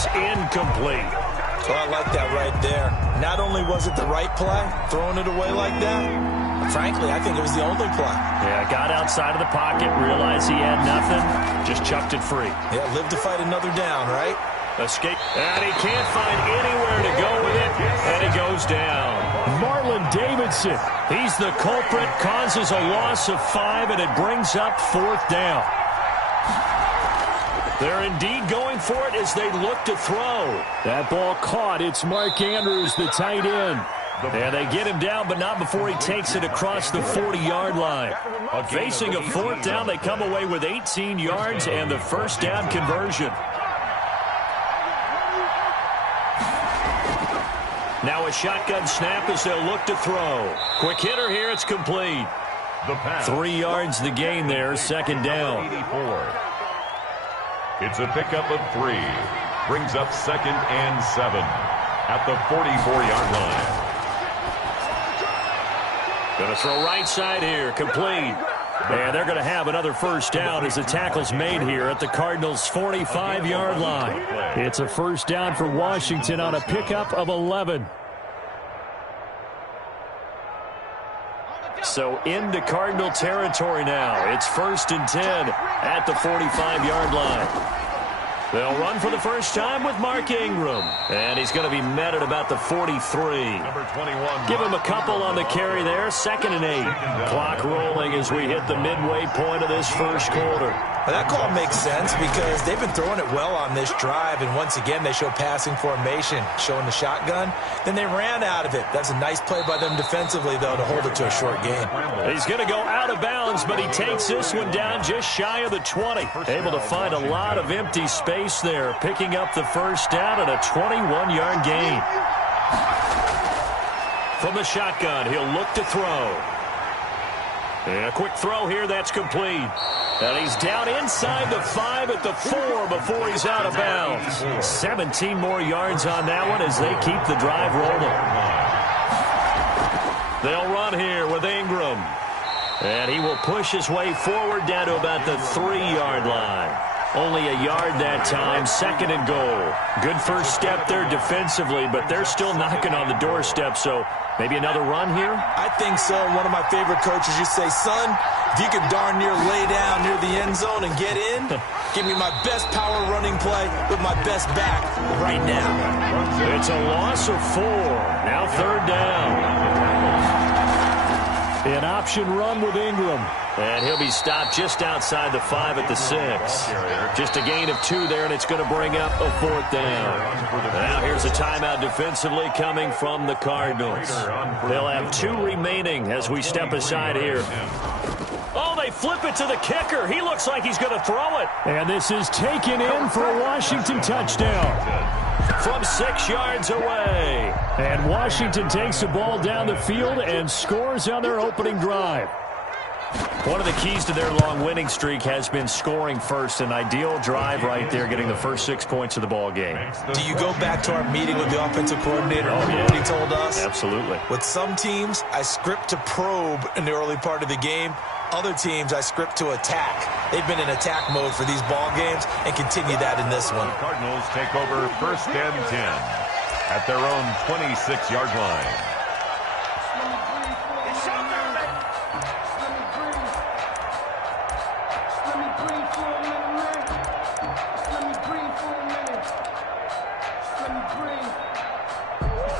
pass incomplete. Well, I like that right there. Not only was it the right play, throwing it away like that, frankly, I think it was the only play. Yeah, got outside of the pocket, realized he had nothing, just chucked it free. Yeah, live to fight another down, right? Escape, and he can't find anywhere to go with it, and he goes down. Marlon Davidson, he's the culprit, causes a loss of 5, and it brings up 4th down. They're indeed going for it as they look to throw. That ball caught. It's Mark Andrews, the tight end. And they get him down, but not before he takes it across the 40-yard line. Facing a 4th down, they come away with 18 yards and the first down conversion. Now a shotgun snap as they'll look to throw. Quick hitter here, it's complete. 3 yards the gain there, 2nd down. It's a pickup of 3. Brings up 2nd and 7 at the 44-yard line. Going to throw right side here, complete. And they're going to have another first down as the tackle's made here at the Cardinals' 45-yard line. It's a first down for Washington on a pickup of 11. So into Cardinal territory now. It's 1st and 10 at the 45-yard line. They'll run for the first time with Mark Ingram. And he's going to be met at about the 43. Number 21. Give him a couple on the carry there. 2nd and 8. Clock rolling as we hit the midway point of this first quarter. Well, that call makes sense because they've been throwing it well on this drive, and once again they show passing formation, showing the shotgun. Then they ran out of it. That's a nice play by them defensively, though, to hold it to a short gain. He's going to go out of bounds, but he takes this one down just shy of the 20. Able to find a lot of empty space there, picking up the first down at a 21-yard gain. From the shotgun, he'll look to throw. And a quick throw here, that's complete. And he's down inside the 5 at the 4 before he's out of bounds. 17 more yards on that one as they keep the drive rolling. They'll run here with Ingram. And he will push his way forward down to about the 3-yard line. Only a yard that time, 2nd and goal. Good first step there defensively, but they're still knocking on the doorstep, so maybe another run here? I think so. One of my favorite coaches used to say, son, if you could darn near lay down near the end zone and get in, give me my best power running play with my best back right now. It's a loss of 4. Now 3rd down. An option run with Ingram. And he'll be stopped just outside the 5 at the 6. Just a gain of 2 there, and it's going to bring up a 4th down. Now here's a timeout defensively coming from the Cardinals. They'll have 2 remaining as we step aside here. Oh, they flip it to the kicker. He looks like he's going to throw it. And this is taken in for a Washington touchdown. From 6 yards away. And Washington takes the ball down the field and scores on their opening drive. One of the keys to their long winning streak has been scoring first. An ideal drive right there, getting the first 6 points of the ball game. Do you go back to our meeting with the offensive coordinator? Oh, yeah. What he told us? Absolutely. With some teams, I script to probe in the early part of the game. Other teams, I script to attack. They've been in attack mode for these ball games and continue that in this one. The Cardinals take over 1st and 10 at their own 26-yard line.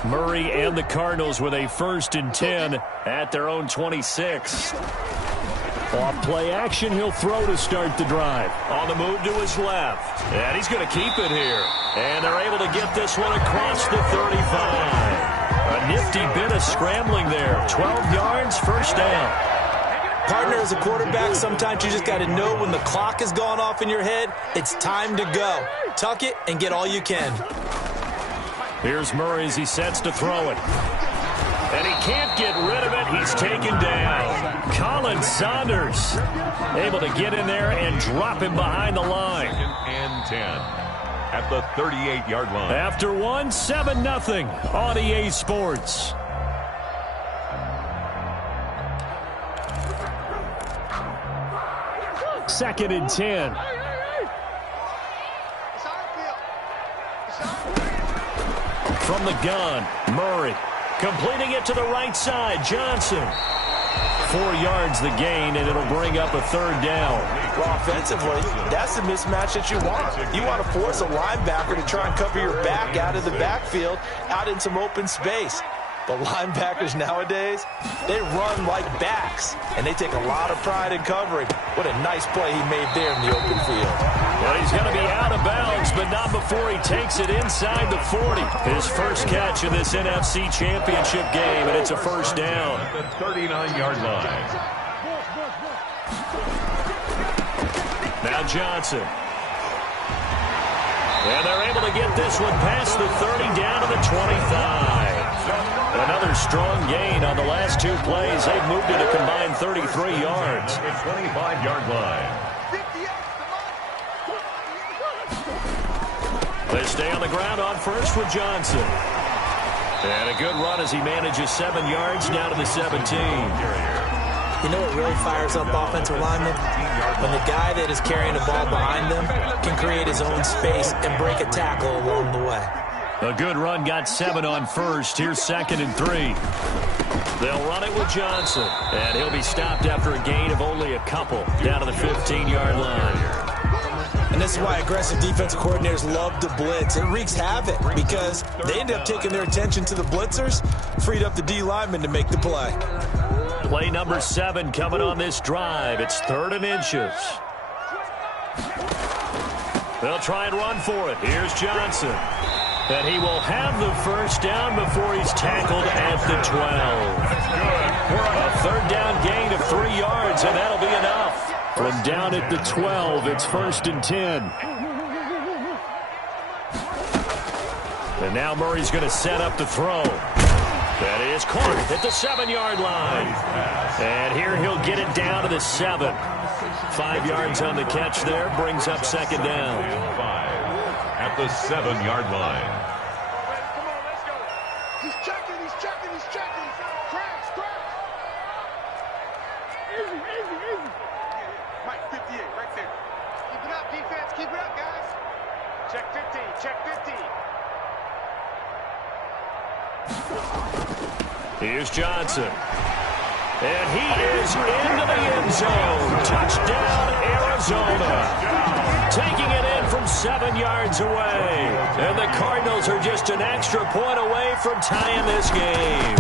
Murray and the Cardinals with a 1st and 10 at their own 26. Off play action, he'll throw to start the drive. On the move to his left. And he's going to keep it here. And they're able to get this one across the 35. A nifty bit of scrambling there. 12 yards, first down. Partner, as a quarterback, sometimes you just got to know when the clock has gone off in your head, it's time to go. Tuck it and get all you can. Here's Murray as he sets to throw it. And he can't get rid of it. He's taken down. Colin Saunders able to get in there and drop him behind the line. 2nd and 10 at the 38-yard line. After 1, 7-0 on EA Sports. Second and 10. From the gun, Murray. Completing it to the right side, Johnson. 4 yards the gain, and it'll bring up a third down. Well, offensively, that's the mismatch that you want. You want to force a linebacker to try and cover your back out of the backfield, out in some open space. But linebackers nowadays, they run like backs, and they take a lot of pride in covering. What a nice play he made there in the open field. Well, he's going to be out of bounds, but not before he takes it inside the 40. His first catch in this NFC Championship game, and it's a first down. At the 39-yard line. Now Johnson. And they're able to get this one past the 30 down to the 25. Another strong gain on the last 2 plays. They've moved it a combined 33 yards. The 25-yard line. They stay on the ground on first with Johnson. And a good run as he manages 7 yards down to the 17. You know what really fires up offensive linemen? When the guy that is carrying the ball behind them can create his own space and break a tackle along the way. A good run got 7 on first. Here's 2nd and 3. They'll run it with Johnson. And he'll be stopped after a gain of only a couple down to the 15-yard line. And this is why aggressive defensive coordinators love to blitz. It wreaks havoc because they end up taking their attention to the blitzers, freed up the D lineman to make the play. Play number 7 coming on this drive. It's 3rd and inches. They'll try and run for it. Here's Johnson. And he will have the first down before he's tackled at the 12. A 3rd down gain of 3 yards, and that'll be enough. From down at the 12, it's 1st and 10. And now Murray's going to set up the throw. That is caught at the 7-yard line. And here he'll get it down to the 7. 5 yards on the catch there, brings up 2nd down. At the 7-yard line. Come on, let's go. He's checking. Cracks. Easy. Mike, 58, right there. Keep it up, defense. Keep it up, guys. Check 15. Here's Johnson. And he is into the end zone. Touchdown, Arizona. Taking it in from 7 yards away. And the Cardinals are just an extra point away from tying this game.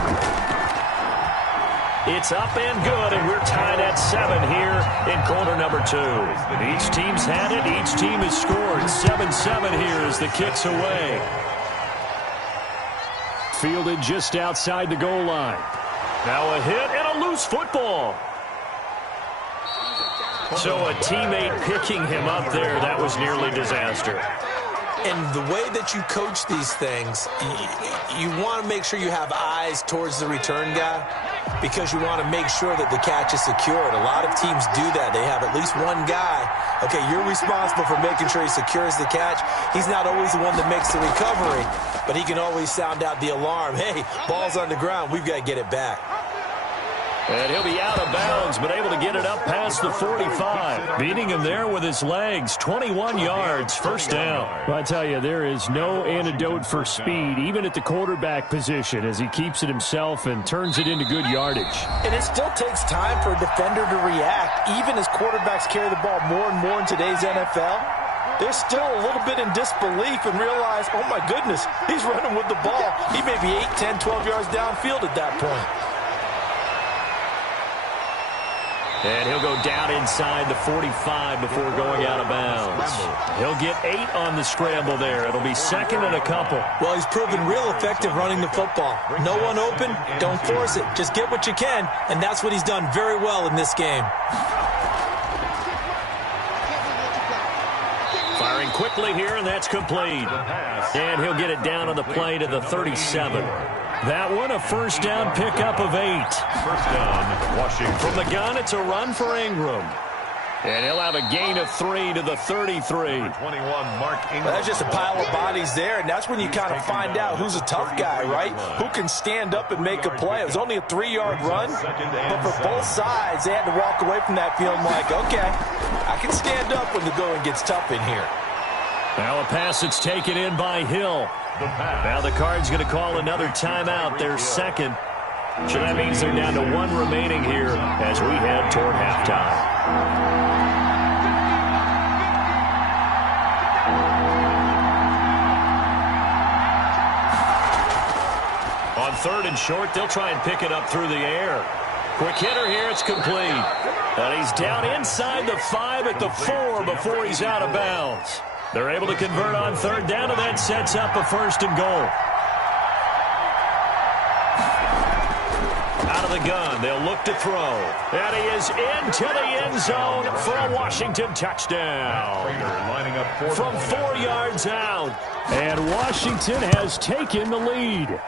It's up and good, and we're tied at 7 here in quarter number 2. Each team's had it. Each team has scored. 7-7 here as the kick's away. Fielded just outside the goal line. Now a hit and a loose football. So a teammate picking him up there, that was nearly disaster. And the way that you coach these things, you want to make sure you have eyes towards the return guy because you want to make sure that the catch is secured. A lot of teams do that. They have at least one guy. Okay, you're responsible for making sure he secures the catch. He's not always the one that makes the recovery, but he can always sound out the alarm. Hey, ball's on the ground. We've got to get it back. And he'll be out of bounds, but able to get it up past the 45. Beating him there with his legs. 21 yards, first down. Well, I tell you, there is no antidote for speed, even at the quarterback position, as he keeps it himself and turns it into good yardage. And it still takes time for a defender to react, even as quarterbacks carry the ball more and more in today's NFL. They're still a little bit in disbelief and realize, oh, my goodness, he's running with the ball. He may be 8, 10, 12 yards downfield at that point. And he'll go down inside the 45 before going out of bounds. He'll get 8 on the scramble there. It'll be 2nd and a couple. Well, he's proven real effective running the football. No one open, don't force it. Just get what you can, and that's what he's done very well in this game. Firing quickly here, and that's complete. And he'll get it down on the play to the 37. That one, a first down pickup of 8. First down, Washington. From the gun, it's a run for Ingram. And he'll have a gain of 3 to the 33. 21, Mark Ingram. Well, that's just a pile of bodies there, and that's when you kind of find out who's a tough guy, right? Who can stand up and make a play. It was only a 3-yard run, but for both sides, they had to walk away from that feeling like, okay, I can stand up when the going gets tough in here. Now a pass that's taken in by Hill. Now the Cards going to call another timeout, their second. So that means they're down to one remaining here as we head toward halftime. On 3rd and short, they'll try and pick it up through the air. Quick hitter here, it's complete. And he's down inside the 5 at the 4 before he's out of bounds. They're able to convert on 3rd down, and that sets up a 1st and goal. Out of the gun, they'll look to throw. And he is into the end zone for a Washington touchdown. Lining up from 4 yards out. And Washington has taken the lead.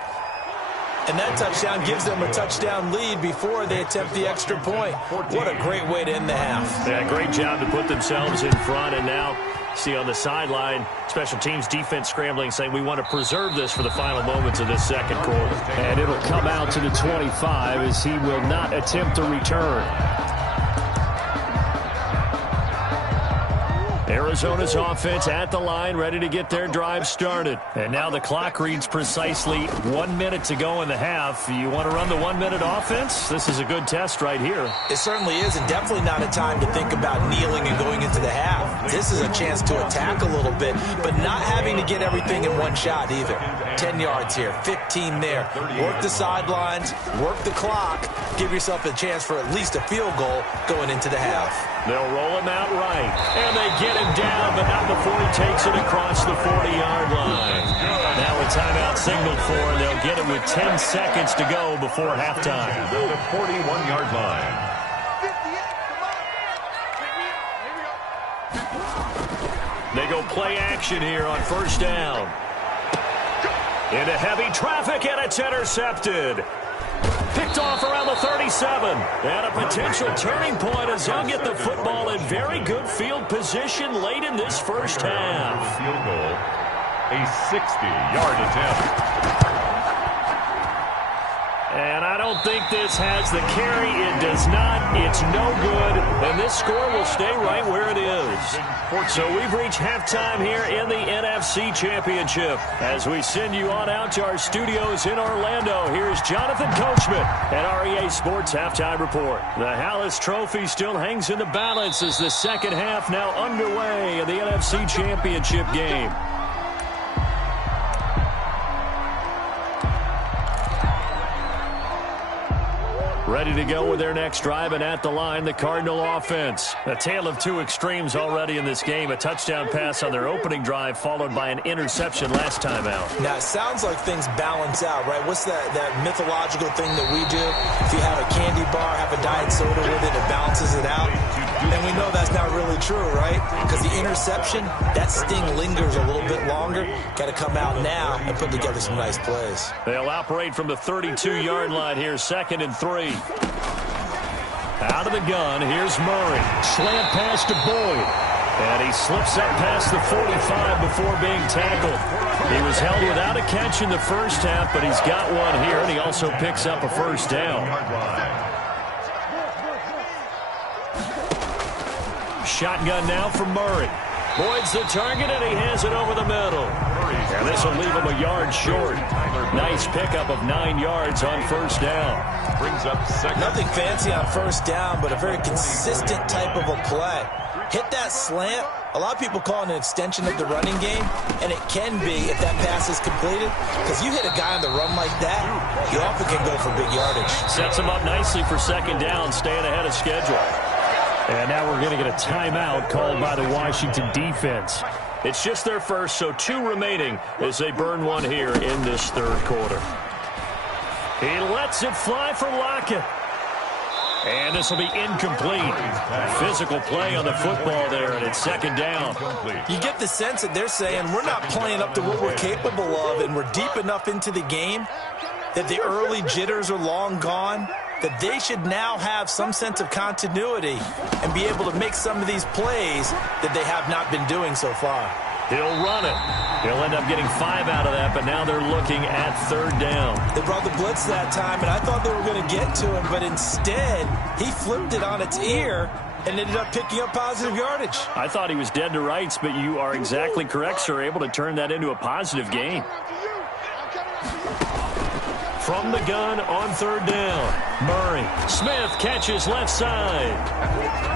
And that touchdown gives them a touchdown lead before they attempt the extra point. What a great way to end the half. Yeah, great job to put themselves in front. And now, see on the sideline, special teams defense scrambling, saying we want to preserve this for the final moments of this second quarter. And it'll come out to the 25 as he will not attempt to return. Arizona's offense at the line, ready to get their drive started. And now the clock reads precisely 1 minute to go in the half. You want to run the 1 minute offense? This is a good test right here. It certainly is, and definitely not a time to think about kneeling and going into the half. This is a chance to attack a little bit, but not having to get everything in one shot either. 10 yards here, 15 there. Work the sidelines, work the clock, give yourself a chance for at least a field goal going into the half. They'll roll him out right, and they get him down, but not before he takes it across the 40-yard line. Now a timeout signaled for, and they'll get it with 10 seconds to go before halftime. The 41-yard line. They go play action here on 1st down. Into heavy traffic, and it's intercepted. Picked off around the 37. And a potential turning point as they'll get the football in very good field position late in this first half. Field goal, a 60-yard attempt. And I don't think this has the carry. It does not. It's no good. And this score will stay right where it is. So we've reached halftime here in the NFC Championship. As we send you on out to our studios in Orlando, here's Jonathan Coachman at REA Sports Halftime Report. The Hallis Trophy still hangs in the balance as the second half now underway in the NFC Championship game. Ready to go with their next drive, and at the line, the Cardinal offense. A tale of two extremes already in this game. A touchdown pass on their opening drive, followed by an interception last time out. Now, it sounds like things balance out, right? What's that mythological thing that we do? If you have a candy bar, have a diet soda with it, it balances it out. And we know that's not really true, right? Because the interception, that sting lingers a little bit longer. Got to come out now and put together some nice plays. They'll operate from the 32-yard line here, 2nd and 3. Out of the gun, here's Murray. Slant pass to Boyd. And he slips up past the 45 before being tackled. He was held without a catch in the first half, but he's got one here, and he also picks up a first down. Shotgun now from Murray. Boyd's the target, and he has it over the middle. And this will leave him a yard short. Nice pickup of 9 yards on first down. Brings up second. Nothing fancy on first down, but a very consistent type of a play. Hit that slant. A lot of people call it an extension of the running game, and it can be if that pass is completed, because you hit a guy on the run like that, he often can go for big yardage. Sets him up nicely for second down, staying ahead of schedule. And now we're going to get a timeout called by the Washington defense. It's just their first, so 2 remaining as they burn one here in this third quarter. He lets it fly for Lockett. And this will be incomplete. Physical play on the football there, and it's second down. You get the sense that they're saying we're not playing up to what we're capable of, and we're deep enough into the game that the early jitters are long gone, that they should now have some sense of continuity and be able to make some of these plays that they have not been doing so far. He'll run it. He'll end up getting 5 out of that, but now they're looking at third down. They brought the blitz that time, and I thought they were going to get to him, but instead, he flipped it on its ear and ended up picking up positive yardage. I thought he was dead to rights, but you are exactly correct, sir. Able to turn that into a positive gain. From the gun on third down. Murray. Smith catches left side.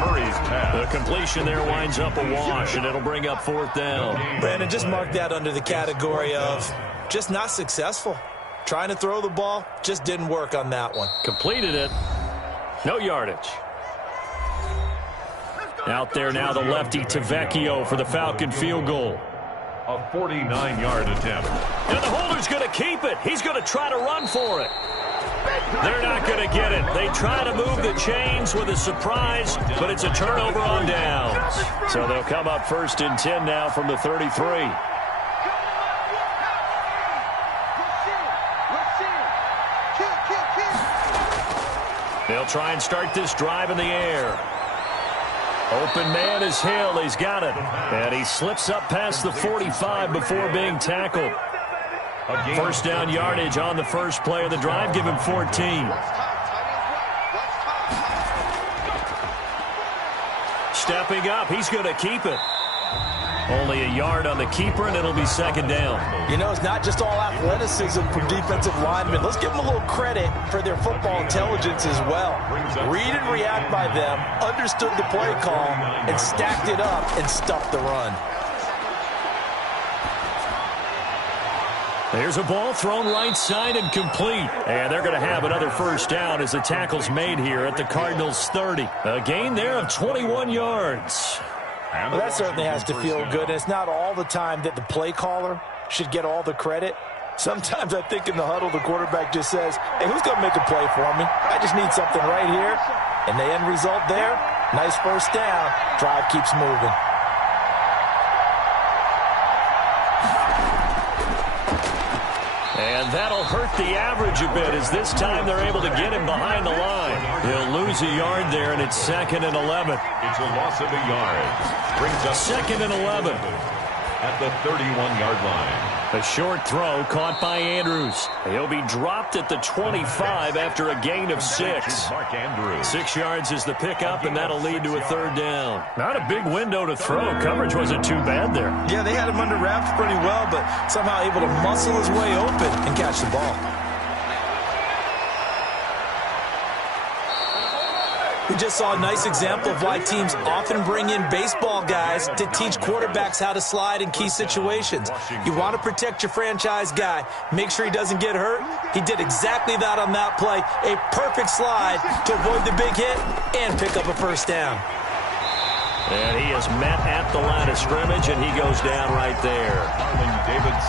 Murray's pass. The completion there winds up a wash, and it'll bring up fourth down. Brandon, just mark that under the category of just not successful. Trying to throw the ball, just didn't work on that one. Completed it. No yardage. Out there now, the lefty Tavecchio for the Falcon field goal. A 49-yard attempt. And the holder's going to keep it. He's going to try to run for it. They're not going to get it. They try to move the chains with a surprise, but it's a turnover on downs. So they'll come up first and 10 now from the 33. They'll try and start this drive in the air. Open man is Hill. He's got it. And he slips up past the 45 before being tackled. First down yardage on the first play of the drive. Give him 14. Stepping up. He's going to keep it. Only a yard on the keeper, and it'll be second down. You know, it's not just all athleticism from defensive linemen. Let's give them a little credit for their football intelligence as well. Read and react by them, understood the play call, and stacked it up and stuffed the run. There's a ball thrown right side and complete. And they're going to have another first down as the tackle's made here at the Cardinals' 30. A gain there of 21 yards. Well, that certainly has to feel good. It's not all the time that the play caller should get all the credit. Sometimes I think in the huddle, the quarterback just says, hey, who's going to make a play for me? I just need something right here. And the end result there, nice first down. Drive keeps moving. And that'll hurt the average a bit as this time they're able to get him behind the line. He'll lose a yard there, and it's 2nd and 11. It's a loss of a yard. Brings up 2nd and 11. At the 31-yard line. A short throw caught by Andrews. He'll be dropped at the 25 after a gain of 6. Mark Andrews. 6 yards is the pickup, and that'll lead to a third down. Not a big window to throw. Coverage wasn't too bad there. Yeah, they had him under wraps pretty well, but somehow able to muscle his way open and catch the ball. We just saw a nice example of why teams often bring in baseball guys to teach quarterbacks how to slide in key situations. You want to protect your franchise guy. Make sure he doesn't get hurt. He did exactly that on that play. A perfect slide to avoid the big hit and pick up a first down. And he is met at the line of scrimmage, and he goes down right there.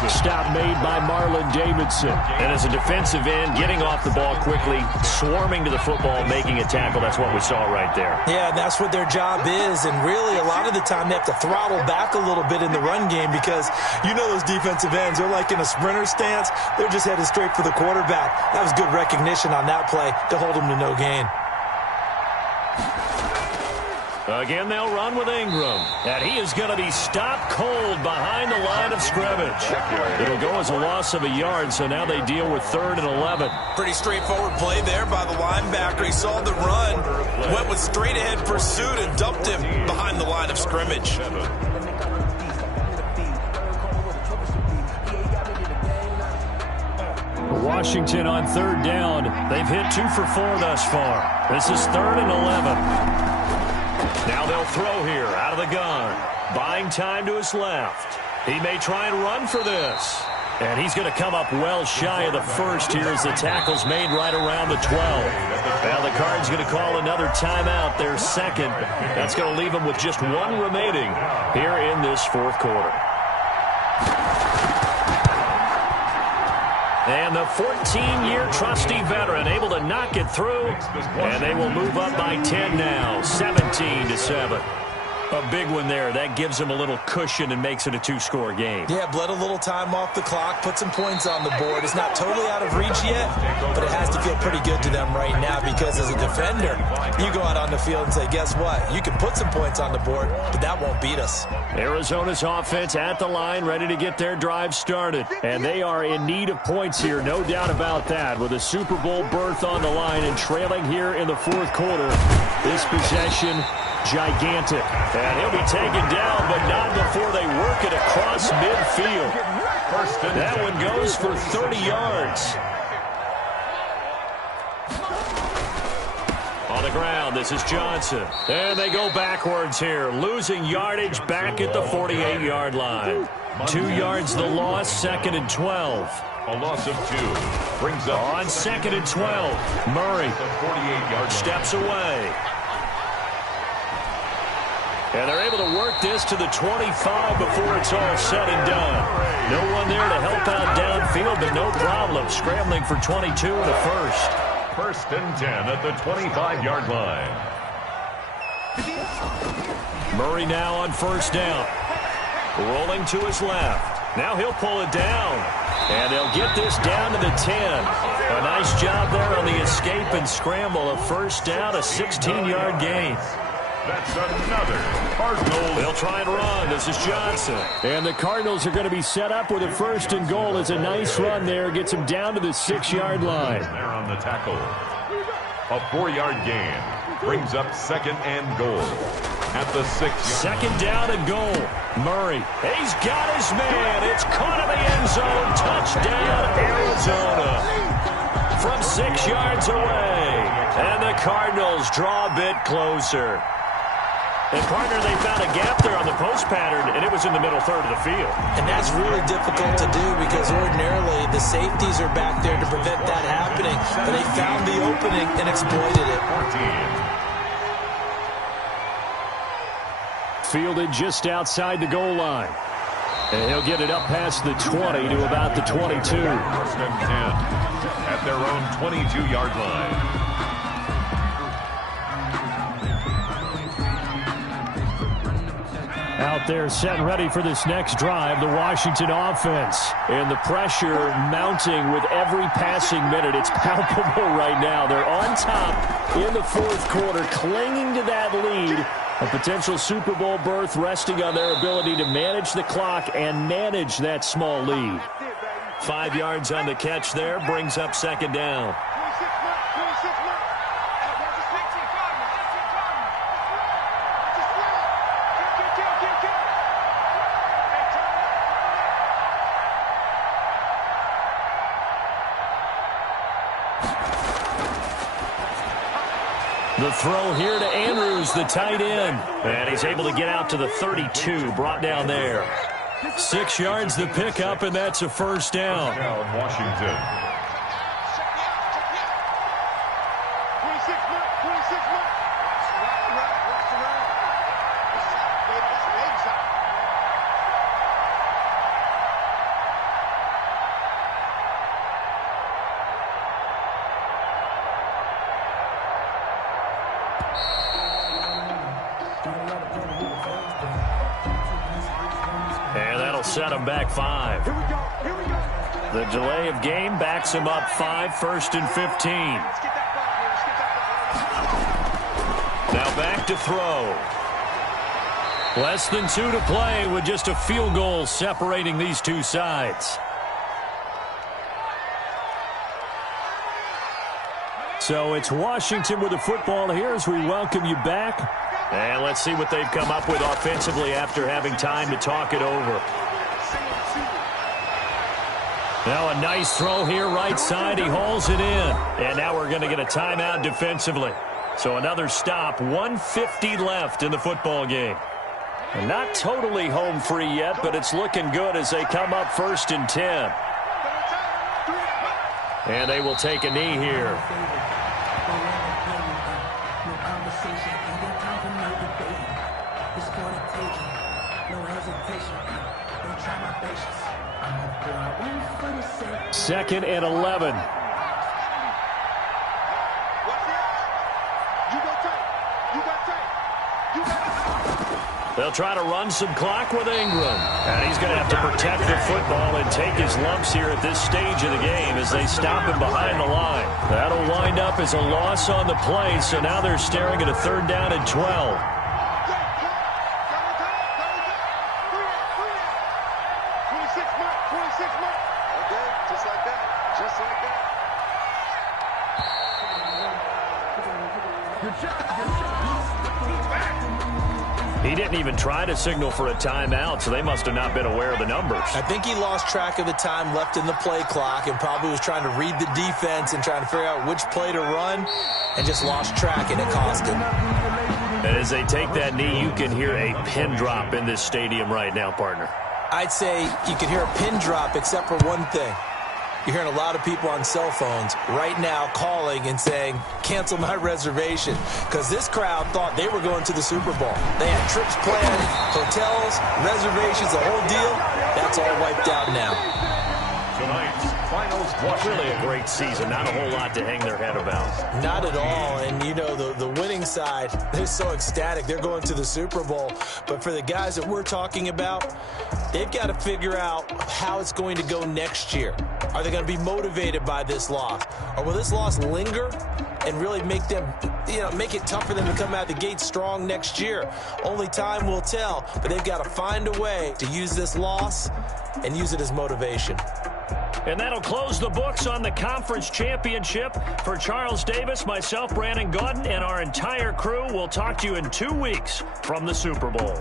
Stop made by Marlon Davidson. And as a defensive end, getting off the ball quickly, swarming to the football, making a tackle. That's what we saw right there. Yeah, and that's what their job is. And really, a lot of the time, they have to throttle back a little bit in the run game because you know those defensive ends, they're like in a sprinter stance. They're just headed straight for the quarterback. That was good recognition on that play to hold them to no gain. Again, they'll run with Ingram. And he is going to be stopped cold behind the line of scrimmage. It'll go as a loss of a yard, so now they deal with 3rd and 11. Pretty straightforward play there by the linebacker. He saw the run, went with straight-ahead pursuit, and dumped him behind the line of scrimmage. Washington on 3rd down. They've hit 2 for 4 thus far. This is 3rd and 11. Now they'll throw here out of the gun. Buying time to his left. He may try and run for this. And he's going to come up well shy of the first here as the tackle's made right around the 12. Now the Cards going to call another timeout, their second. That's going to leave them with just 1 remaining here in this 4th quarter. And the 14-year trusty veteran able to knock it through. And they will move up by 10 now, 17-7. A big one there. That gives them a little cushion and makes it a 2-score game. Yeah, bled a little time off the clock, put some points on the board. It's not totally out of reach yet, but it has to feel pretty good to them right now because as a defender, you go out on the field and say, guess what? You can put some points on the board, but that won't beat us. Arizona's offense at the line, ready to get their drive started. And they are in need of points here, no doubt about that. With a Super Bowl berth on the line and trailing here in the 4th quarter, this possession gigantic. And he'll be taken down, but not before they work it across midfield. That one goes for 30 yards. On the ground, this is Johnson. And they go backwards here, losing yardage back at the 48-yard line. 2 yards the loss, 2nd and 12. A loss of 2 brings up on 2nd and 12. Murray, the 48-yard steps away. And they're able to work this to the 25 before it's all said and done. No one there to help out downfield, but no problem. Scrambling for 22 and a first. 1st and 10 at the 25-yard line. Murray now on 1st down. Rolling to his left. Now he'll pull it down. And they'll get this down to the 10. A nice job there on the escape and scramble. A 1st down, a 16-yard gain. That's another Cardinals. They'll try and run. This is Johnson. And the Cardinals are going to be set up with a 1st and goal. It's a nice run there. Gets him down to the 6-yard line. There on the tackle. A 4-yard gain. Brings up 2nd and goal. At the 6. 2nd down and goal. Murray. He's got his man. It's caught in the end zone. Touchdown, Arizona. From 6 yards away. And the Cardinals draw a bit closer. And, partner, they found a gap there on the post pattern, and it was in the middle third of the field. And that's really difficult to do because ordinarily the safeties are back there to prevent that happening. But they found the opening and exploited it. 14. Fielded just outside the goal line. And he'll get it up past the 20 to about the 22. 1st and 10 at their own 22-yard line. Out there set ready for this next drive, the Washington offense. And the pressure mounting with every passing minute. It's palpable right now. They're on top in the 4th quarter, clinging to that lead. A potential Super Bowl berth resting on their ability to manage the clock and manage that small lead. 5 yards on the catch there, brings up 2nd down. The throw here to Andrews, the tight end. And he's able to get out to the 32, brought down there. 6 yards the pickup, and that's a 1st down. Down Washington. 26 months. Watch the run. That's a baby shot. And that'll set him back 5. Here we go. The delay of game backs him up 5, 1st and 15. Let's get that ball here. Now back to throw. Less than 2 to play with just a field goal separating these two sides. So it's Washington with the football here as we welcome you back. And let's see what they've come up with offensively after having time to talk it over. Now a nice throw here right side. He hauls it in. And now we're going to get a timeout defensively. So another stop. 1:50 left in the football game. And not totally home free yet, but it's looking good as they come up 1st and 10. And they will take a knee here. Second and 11. They'll try to run some clock with Ingram. And he's going to have to protect the football and take his lumps here at this stage of the game as they stop him behind the line. That'll wind up as a loss on the play, so now they're staring at a 3rd down and 12. Good shot. He didn't even try to signal for a timeout, so they must have not been aware of the numbers. I think he lost track of the time left in the play clock and probably was trying to read the defense and trying to figure out which play to run and just lost track, and it cost him. And as they take that knee, you can hear a pin drop in this stadium right now, partner. I'd say you can hear a pin drop except for one thing. You're hearing a lot of people on cell phones right now calling and saying, cancel my reservation, because this crowd thought they were going to the Super Bowl. They had trips planned, hotels, reservations, the whole deal. That's all wiped out now. Tonight's finals watch. Really a great season. Not a whole lot to hang their head about. Not at all. And, you know, the winning side, they're so ecstatic. They're going to the Super Bowl. But for the guys that we're talking about, they've got to figure out how it's going to go next year. Are they going to be motivated by this loss? Or will this loss linger and really make them, make it tough for them to come out the gate strong next year? Only time will tell. But they've got to find a way to use this loss and use it as motivation. And that'll close the books on the conference championship. For Charles Davis, myself, Brandon Gaudin, and our entire crew, we'll talk to you in 2 weeks from the Super Bowl.